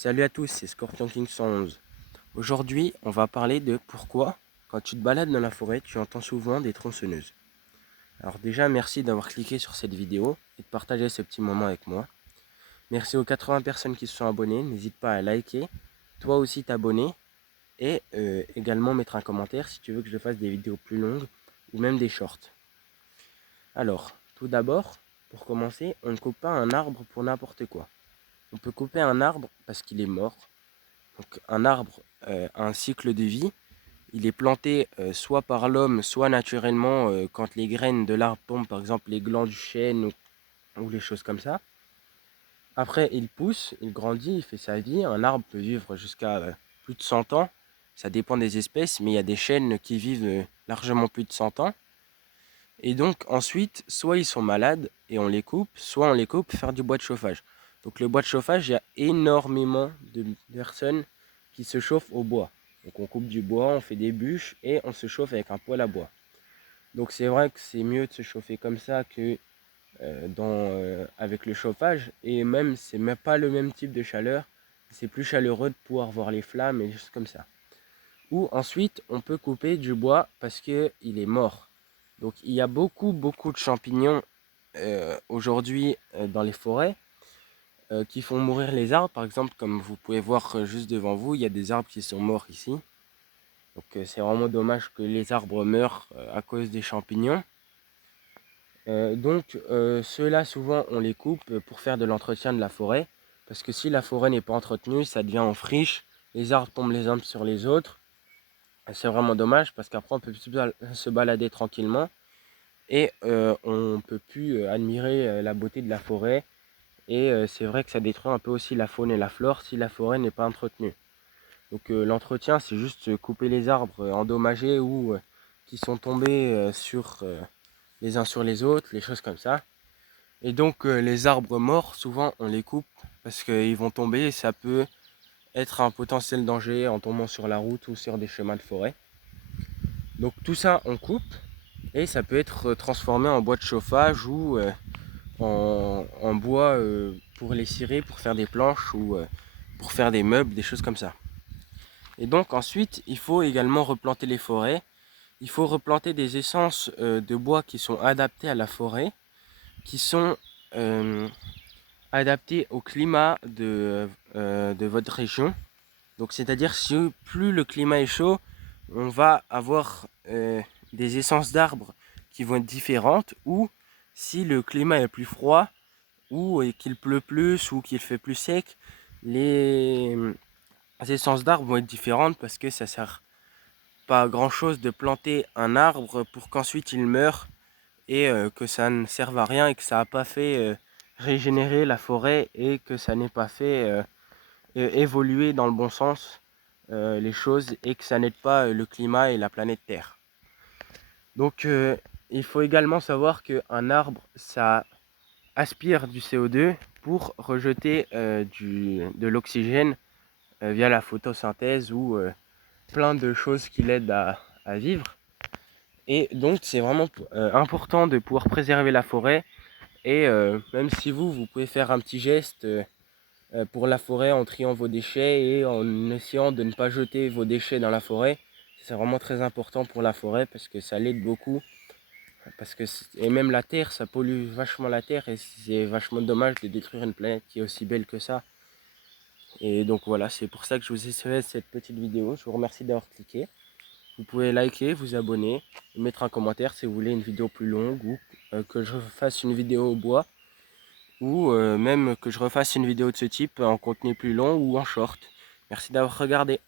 Salut à tous, c'est Scorpion King 111. Aujourd'hui, on va parler de pourquoi, quand tu te balades dans la forêt, tu entends souvent des tronçonneuses. Alors déjà, merci d'avoir cliqué sur cette vidéo et de partager ce petit moment avec moi. Merci aux 80 personnes qui se sont abonnées, n'hésite pas à liker, toi aussi t'abonner et également mettre un commentaire si tu veux que je fasse des vidéos plus longues ou même des shorts. Alors, tout d'abord, pour commencer, on ne coupe pas un arbre pour n'importe quoi. On peut couper un arbre parce qu'il est mort. Donc un arbre a un cycle de vie. Il est planté soit par l'homme, soit naturellement quand les graines de l'arbre tombent, par exemple les glands du chêne ou les choses comme ça. Après, il pousse, il grandit, il fait sa vie. Un arbre peut vivre jusqu'à plus de 100 ans. Ça dépend des espèces, mais il y a des chênes qui vivent largement plus de 100 ans. Et donc ensuite, soit ils sont malades et on les coupe, soit on les coupe pour faire du bois de chauffage. Donc le bois de chauffage, il y a énormément de personnes qui se chauffent au bois. Donc on coupe du bois, on fait des bûches et on se chauffe avec un poêle à bois. Donc c'est vrai que c'est mieux de se chauffer comme ça que avec le chauffage. Et même, c'est même pas le même type de chaleur. C'est plus chaleureux de pouvoir voir les flammes et des choses comme ça. Ou ensuite, on peut couper du bois parce qu'il est mort. Donc il y a beaucoup de champignons aujourd'hui dans les forêts qui font mourir les arbres. Par exemple, comme vous pouvez voir juste devant vous, il y a des arbres qui sont morts ici. Donc c'est vraiment dommage que les arbres meurent à cause des champignons. Ceux-là, souvent, on les coupe pour faire de l'entretien de la forêt. Parce que si la forêt n'est pas entretenue, ça devient en friche. Les arbres tombent les uns sur les autres. C'est vraiment dommage parce qu'après, on peut se balader tranquillement. Et on ne peut plus admirer la beauté de la forêt. Et c'est vrai que ça détruit un peu aussi la faune et la flore si la forêt n'est pas entretenue. Donc l'entretien, c'est juste couper les arbres endommagés ou qui sont tombés les uns sur les autres, les choses comme ça. Et donc les arbres morts, souvent on les coupe parce qu'ils vont tomber et ça peut être un potentiel danger en tombant sur la route ou sur des chemins de forêt. Donc tout ça on coupe et ça peut être transformé en bois de chauffage ou en bois pour les cirer, pour faire des planches ou pour faire des meubles, des choses comme ça. Et donc ensuite, il faut également replanter les forêts. Il faut replanter des essences de bois qui sont adaptées à la forêt, qui sont adaptées au climat de votre région. Donc c'est-à-dire si plus le climat est chaud, on va avoir des essences d'arbres qui vont être différentes, ou si le climat est plus froid, ou qu'il pleut plus, ou qu'il fait plus sec, les essences d'arbres vont être différentes parce que ça sert pas à grand chose de planter un arbre pour qu'ensuite il meure et que ça ne serve à rien et que ça n'a pas fait régénérer la forêt et que ça n'ait pas fait évoluer dans le bon sens les choses et que ça n'aide pas le climat et la planète Terre. Donc il faut également savoir qu'un arbre, ça aspire du CO2 pour rejeter de l'oxygène via la photosynthèse ou plein de choses qui l'aident à vivre. Et donc c'est vraiment important de pouvoir préserver la forêt. Et même si vous pouvez faire un petit geste pour la forêt en triant vos déchets et en essayant de ne pas jeter vos déchets dans la forêt. C'est vraiment très important pour la forêt parce que ça l'aide beaucoup. Et même la terre, ça pollue vachement la terre et c'est vachement dommage de détruire une planète qui est aussi belle que ça. Et donc voilà, c'est pour ça que je vous ai fait cette petite vidéo. Je vous remercie d'avoir cliqué. Vous pouvez liker, vous abonner, et mettre un commentaire si vous voulez une vidéo plus longue ou que je fasse une vidéo au bois ou même que je refasse une vidéo de ce type en contenu plus long ou en short. Merci d'avoir regardé.